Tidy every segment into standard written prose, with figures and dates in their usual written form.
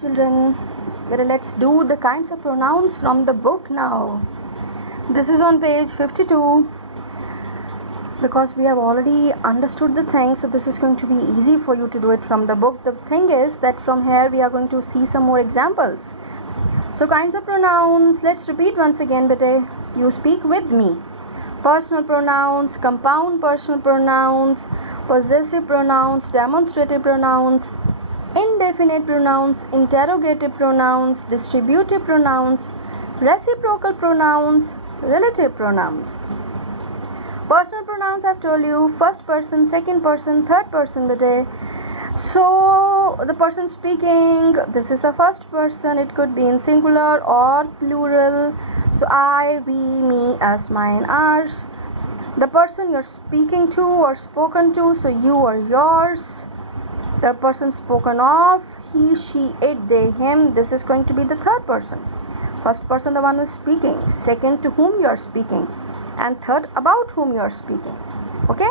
Children, well, let's do the kinds of pronouns from the book now. This is on page 52 because we have already understood the thing, so this is going to be easy for you to do it from the book. The thing is that from here we are going to see some more examples. So kinds of pronouns, let's repeat once again, bete. You speak with me. Personal pronouns, compound personal pronouns, possessive pronouns, demonstrative pronouns, indefinite pronouns, interrogative pronouns, distributive pronouns, reciprocal pronouns, relative pronouns. Personal pronouns I've told you, first person, second person, third person bete. So the person speaking, this is the first person, it could be in singular or plural. So I, we, me, us, mine, ours. The person you're speaking to or spoken to, so you or yours. The person spoken of, he, she, it, they, him. This is going to be the third person. First person, the one who is speaking. Second, to whom you are speaking. And third, about whom you are speaking. Okay?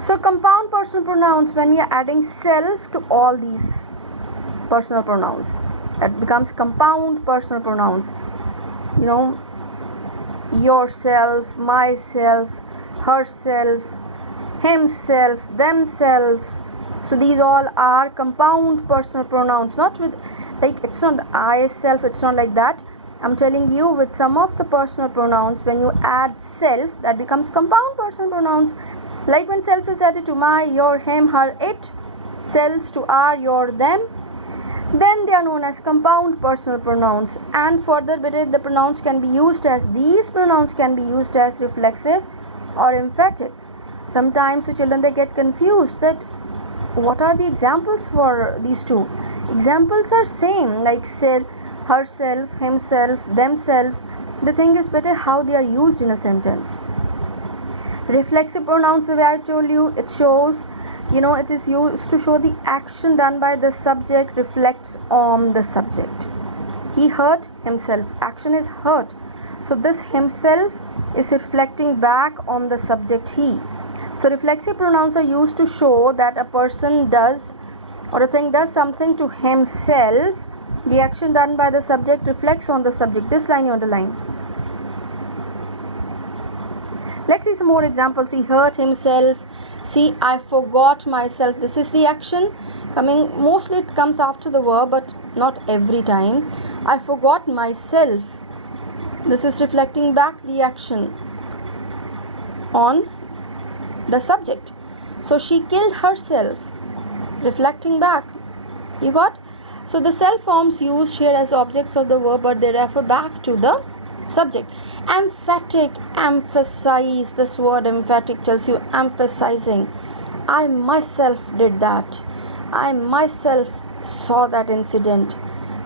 So compound personal pronouns, when we are adding self to all these personal pronouns, that becomes compound personal pronouns. You know, yourself, myself, herself, himself, themselves. So these all are compound personal pronouns, not with, like, it's not I self, it's not like that. I'm telling you, with some of the personal pronouns, when you add self, that becomes compound personal pronouns. Like when self is added to my, your, him, her, it, selves to our, your, them, then they are known as compound personal pronouns. And further, the pronouns can be used as, these pronouns can be used as reflexive or emphatic. Sometimes the children, they get confused that what are the examples for these two. Examples are same, like self, herself, himself, themselves. The thing is better how they are used in a sentence. Reflexive pronouns, the way I told you, it shows, it is used to show the action done by the subject reflects on the subject. He hurt himself, action is hurt, so this himself is reflecting back on the subject he. So reflexive pronouns are used to show that a person does or a thing does something to himself. The action done by the subject reflects on the subject. This line you underline. Let's see some more examples. He hurt himself. See, I forgot myself. This is the action coming. Mostly it comes after the verb, but not every time. I forgot myself. This is reflecting back the action on the subject. So she killed herself, reflecting back. You got? So the self forms used here as objects of the verb, but they refer back to the subject. Emphatic, emphasize. This word emphatic tells you emphasizing. I myself did that. I myself saw that incident.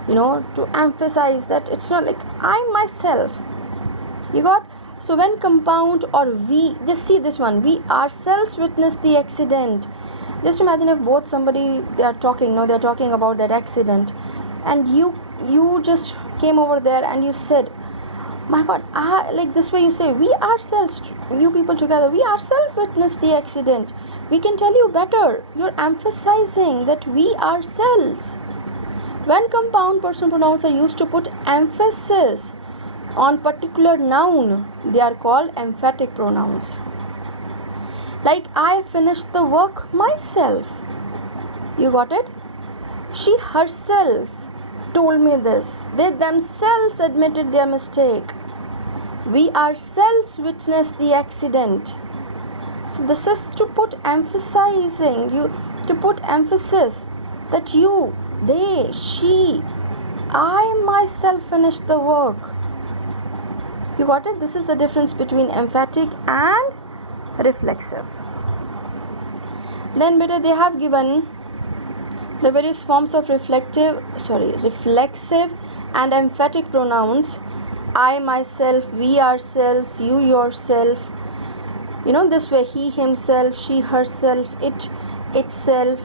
To emphasize that it's not like I myself. You got? So when compound or we, just see this one, we ourselves witnessed the accident. Just imagine if both somebody, they are talking about that accident, and you just came over there and you said, my God, like this way you say, we ourselves, you people together, we ourselves witnessed the accident. We can tell you better. You're emphasizing that we ourselves. When compound personal pronouns are used to put emphasis on particular noun, they are called emphatic pronouns. Like I finished the work myself. You got it? She herself told me this. They themselves admitted their mistake. We ourselves witnessed the accident. So this is to put to put emphasis that you, they, she, I myself finished the work. You got it? This is the difference between emphatic and reflexive. Then better, they have given the various forms of reflexive and emphatic pronouns. I, myself, we, ourselves, you, yourself. This way, he, himself, she, herself, it, itself,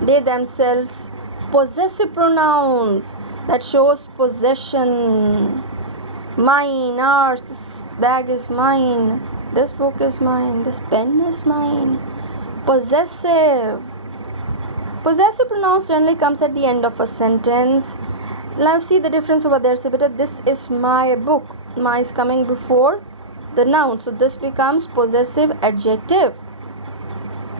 they, themselves. Possessive pronouns, that shows possession. Mine, ours, this bag is mine, this book is mine, this pen is mine. Possessive. Possessive pronouns generally comes at the end of a sentence. Now see the difference over there. So beta, this is my book. My is coming before the noun, so this becomes possessive adjective.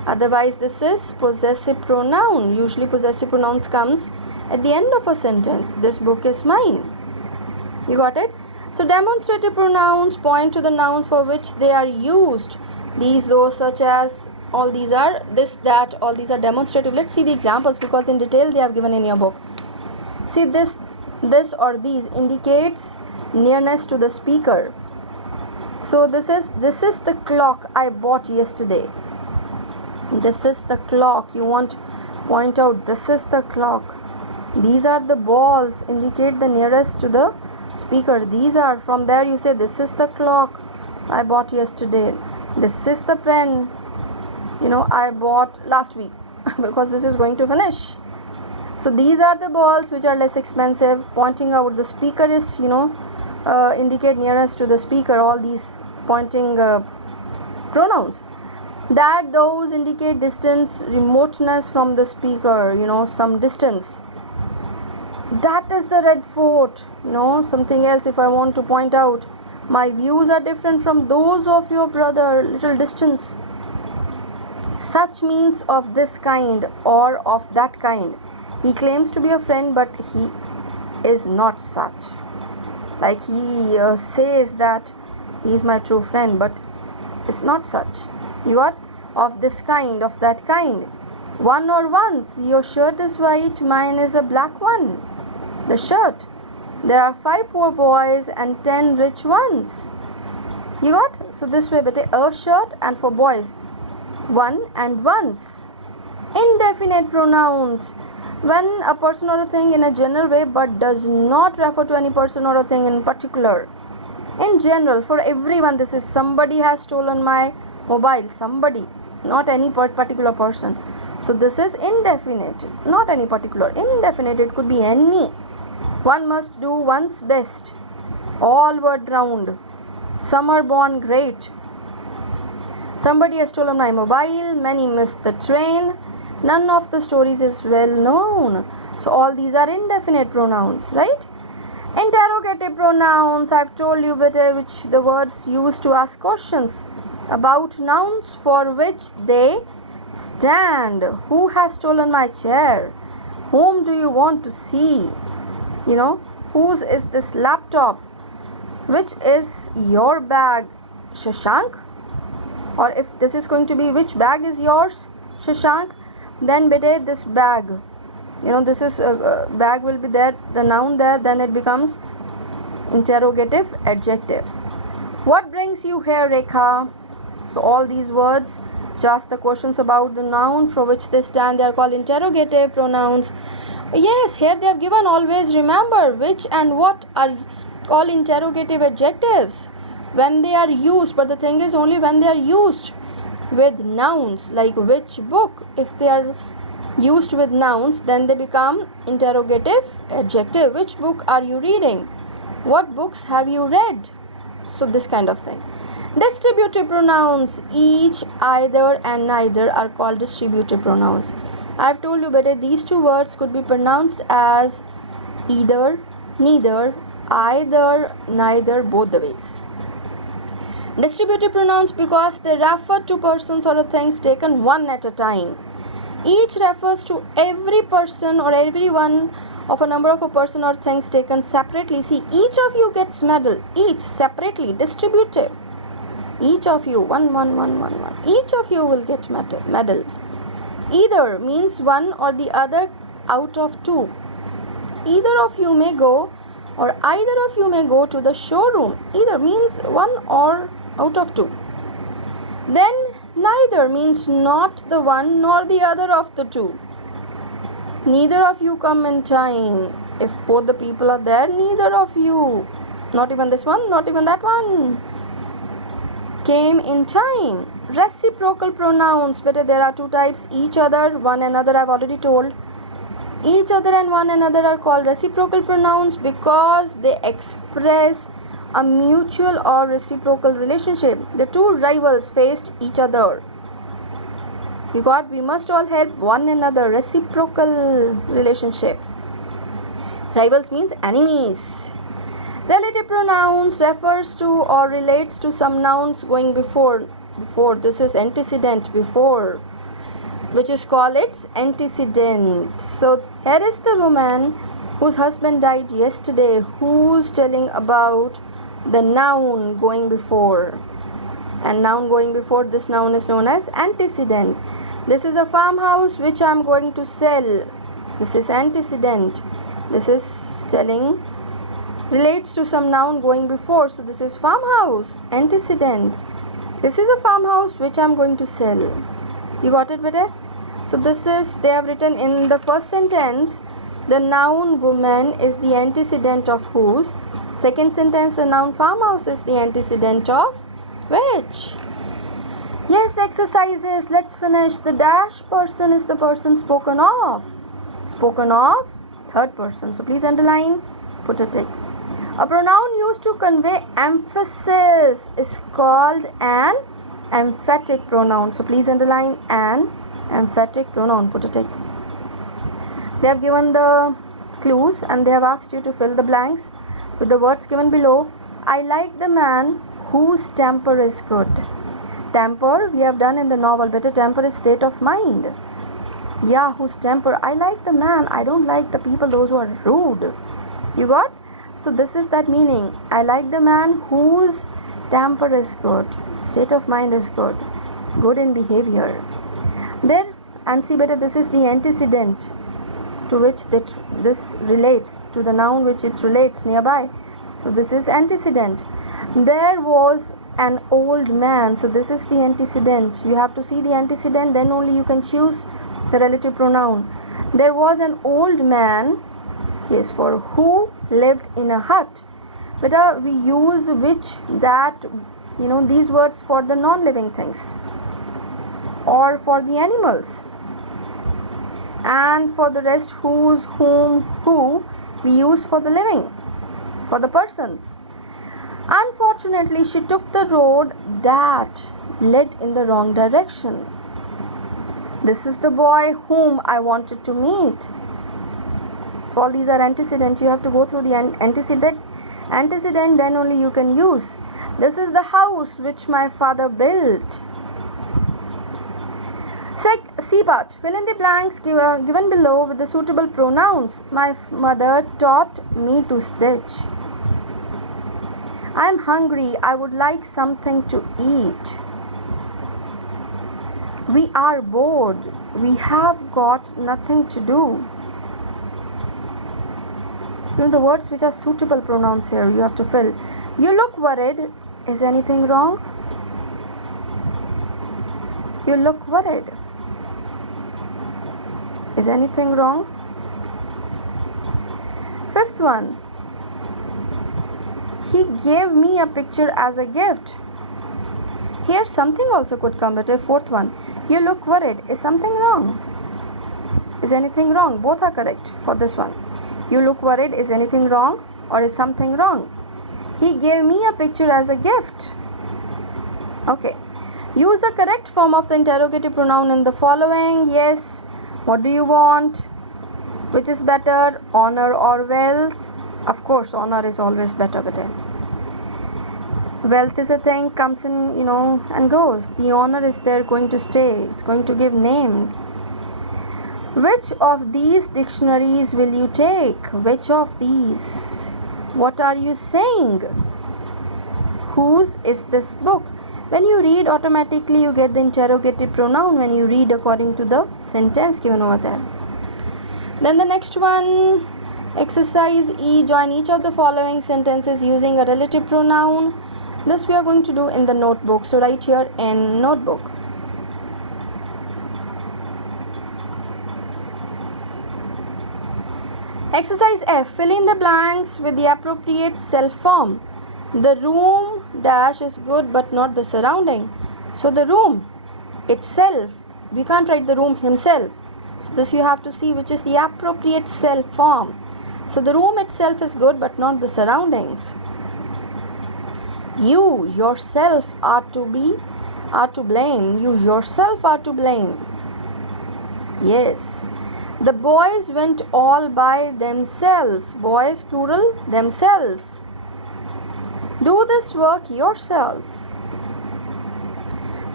Otherwise this is possessive pronoun. Usually possessive pronouns comes at the end of a sentence. This book is mine. You got it? So demonstrative pronouns point to the nouns for which they are used. These, those, such as, all these are, this, that, all these are demonstrative. Let's see the examples, because in detail they have given in your book. See, this or these indicates nearness to the speaker. So this is the clock I bought yesterday. This is the clock. You want to point out, this is the clock. These are the balls, indicate the nearest to the speaker. These are, from there you say, this is the clock I bought yesterday. This is the pen, I bought last week, because this is going to finish. So these are the balls which are less expensive, pointing out the speaker is, indicate nearest to the speaker. All these pointing pronouns. That, those indicate distance, remoteness from the speaker, some distance. That is the red fort, something else. If I want to point out, my views are different from those of your brother, little distance. Such means of this kind or of that kind. He claims to be a friend, but he is not such. Like he says that he is my true friend, but it's not such. You got? Of this kind, of that kind. One or ones. Your shirt is white, mine is a black one. The shirt. There are 5 poor boys and 10 rich ones. You got? So this way, beta, a shirt, and for boys, one and ones. Indefinite pronouns. When a person or a thing in a general way but does not refer to any person or a thing in particular. In general, for everyone, this is somebody has stolen my mobile. Somebody, not any particular person. So this is indefinite, not any particular. Indefinite, it could be any. One must do one's best. All were drowned. Some are born great. Somebody has stolen my mobile. Many missed the train. None of the stories is well known. So all these are indefinite pronouns, right? Interrogative pronouns. I've told you better which the words used to ask questions about nouns for which they stand. Who has stolen my chair? Whom do you want to see? Whose is this laptop? Which is your bag, Shashank? Or if this is going to be, which bag is yours, Shashank? Then beta, this bag. This is bag will be there, the noun there, then it becomes interrogative adjective. What brings you here, Rekha? So all these words just the questions about the noun for which they stand, they are called interrogative pronouns. Yes, here they have given, always remember, which and what are called interrogative adjectives when they are used, but the thing is only when they are used with nouns, like which book. If they are used with nouns, then they become interrogative adjective. Which book are you reading? What books have you read? So this kind of thing. Distributive pronouns, each, either and neither are called distributive pronouns. I have told you better, these two words could be pronounced as either, neither, either, neither, both the ways. Distributive pronouns because they refer to persons or things taken one at a time. Each refers to every person or every one of a number of a person or things taken separately. See, each of you gets medal, each separately, distributive. Each of you, one. Each of you will get medal. Either means one or the other out of two. Either of you may go or either of you may go to the showroom. Either means one or out of two. Then neither means not the one nor the other of the two. Neither of you come in time. If both the people are there, neither of you, not even this one, not even that one, came in time. Reciprocal pronouns, better, there are two types, each other, one another. I've already told. Each other and one another are called reciprocal pronouns because they express a mutual or reciprocal relationship. The two rivals faced each other. You got? We must all help one another. Reciprocal relationship. Rivals means enemies. Relative pronouns refers to or relates to some nouns going before. This is antecedent, before, which is called its antecedent. So here is the woman whose husband died yesterday, who's telling about the noun going before. And noun going before, this noun is known as antecedent. This is a farmhouse which I am going to sell. This is antecedent. This is telling, relates to some noun going before. So this is farmhouse, antecedent. This is a farmhouse which I am going to sell. You got it, beta? So this is, they have written in the first sentence, the noun woman is the antecedent of whose. Second sentence, the noun farmhouse is the antecedent of which. Yes, exercises. Let's finish. The dash person is the person spoken of. Spoken of, third person. So please underline, put a tick. A pronoun used to convey emphasis is called an emphatic pronoun. So please underline an emphatic pronoun, put a tick. They have given the clues and they have asked you to fill the blanks with the words given below. I like the man whose temper is good. Temper we have done in the novel. Better, temper is state of mind. Yeah, whose temper. I like the man. I don't like the people, those who are rude. You got? So this is that meaning. I like the man whose temper is good. State of mind is good. Good in behavior. There, and see better, this is the antecedent to which this relates, to the noun which it relates nearby. So this is antecedent. There was an old man. So this is the antecedent. You have to see the antecedent, then only you can choose the relative pronoun. There was an old man, yes, for who lived in a hut. But we use which, that, these words for the non-living things or for the animals. And for the rest, whose, whom, who, we use for the living, for the persons. Unfortunately, she took the road that led in the wrong direction. This is the boy whom I wanted to meet. So all these are antecedents. You have to go through the antecedent, then only you can use. This is the house which my father built. C part. Fill in the blanks given below with the suitable pronouns. My mother taught me to stitch. I am hungry. I would like something to eat. We are bored. We have got nothing to do. The words which are suitable pronouns here, you have to fill. You look worried. Is anything wrong? You look worried. Is anything wrong? Fifth one. He gave me a picture as a gift. Here something also could come, but a fourth one. You look worried. Is something wrong? Is anything wrong? Both are correct for this one. You look worried. Is anything wrong? Or is something wrong? He gave me a picture as a gift. Okay. Use the correct form of the interrogative pronoun in the following. Yes. What do you want? Which is better? Honor or wealth? Of course, honor is always better. Wealth is a thing, comes in, and goes. The honor is there, going to stay. It's going to give name. Which of these dictionaries will you take? Which of these? What are you saying? Whose is this book? When you read, automatically you get the interrogative pronoun when you read according to the sentence given over there. Then the next one, exercise E. Join each of the following sentences using a relative pronoun. This we are going to do in the notebook. So write here in notebook. Exercise F. Fill in the blanks with the appropriate self form. The room dash is good but not the surrounding. So the room itself, we can't write the room himself. So this you have to see which is the appropriate self form. So the room itself is good but not the surroundings. You yourself are to blame. You yourself are to blame. Yes. The boys went all by themselves. Boys plural, themselves. Do this work yourself.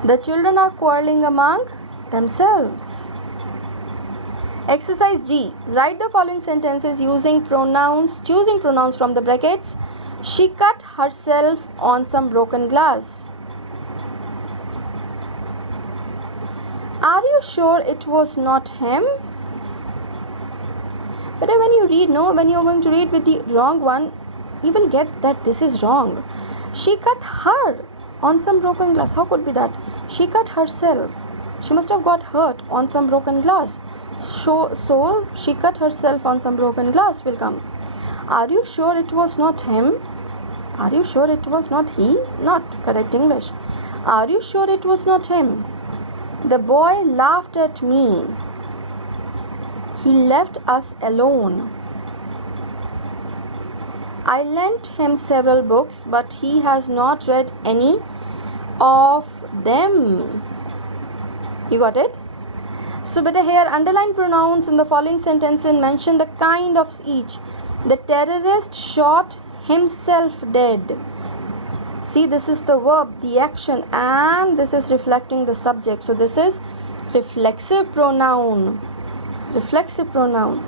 The children are quarreling among themselves. Exercise G. Write the following sentences using pronouns, choosing pronouns from the brackets. She cut herself on some broken glass. Are you sure it was not him? But when you read, no, when you're going to read with the wrong one, you will get that this is wrong. She cut her on some broken glass. How could be that? She cut herself. She must have got hurt on some broken glass. So she cut herself on some broken glass will come. Are you sure it was not him? Are you sure it was not he? Not correct English. Are you sure it was not him? The boy laughed at me. He left us alone. I lent him several books, but he has not read any of them. You got it? So better here underline pronouns in the following sentence and mention the kind of each. The terrorist shot himself dead. See, this is the verb, the action, and this is reflecting the subject. So this is reflexive pronoun. Reflexive pronoun.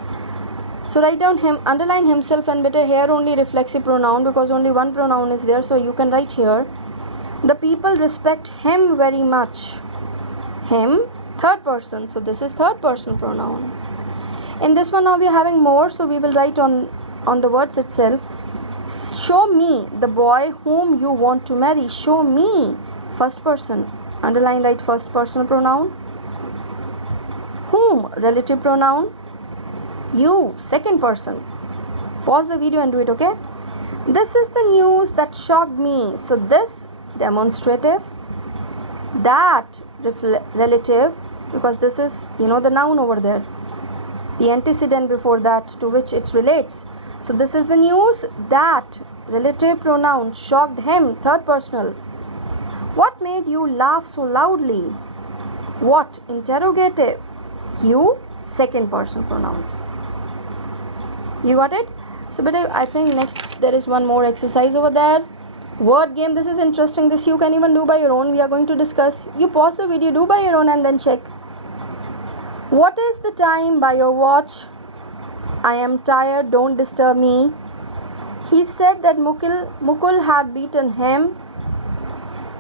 So write down him, underline himself, and better here only reflexive pronoun because only one pronoun is there. So you can write here. The people respect him very much. Him, third person. So this is third person pronoun. In this one now we are having more. So we will write on the words itself. Show me the boy whom you want to marry. Show me, first person. Underline, write first personal pronoun. Whom, relative pronoun. You, second person. Pause the video and do it, okay? This is the news that shocked me. So this, demonstrative. That, relative, because this is, the noun over there. The antecedent before that to which it relates. So this is the news that, relative pronoun, shocked him, third personal. What made you laugh so loudly? What, interrogative. You, second person pronouns. You got it? So but I think next there is one more exercise over there. Word game. This is interesting. This you can even do by your own. We are going to discuss. You pause the video, do by your own and then check. What is the time by your watch? I am tired, don't disturb me. He said that Mukul had beaten him.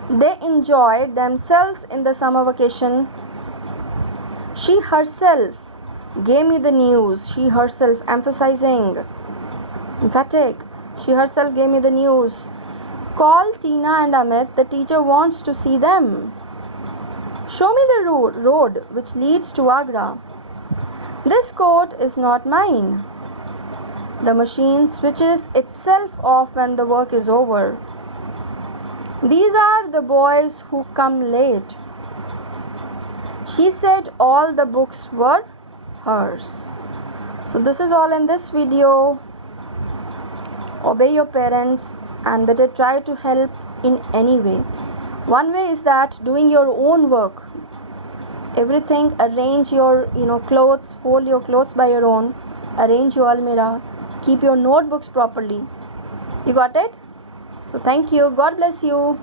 They enjoyed themselves in the summer vacation. She herself gave me the news. She herself, emphasizing, emphatic. She herself gave me the news. Call Tina and Amit. The teacher wants to see them. Show me the road which leads to Agra. This coat is not mine. The machine switches itself off when the work is over. These are the boys who come late. She said all the books were hers. So this is all in this video. Obey your parents and better try to help in any way. One way is that doing your own work. Everything, arrange your clothes, fold your clothes by your own, arrange your almirah, keep your notebooks properly. You got it? So thank you. God bless you.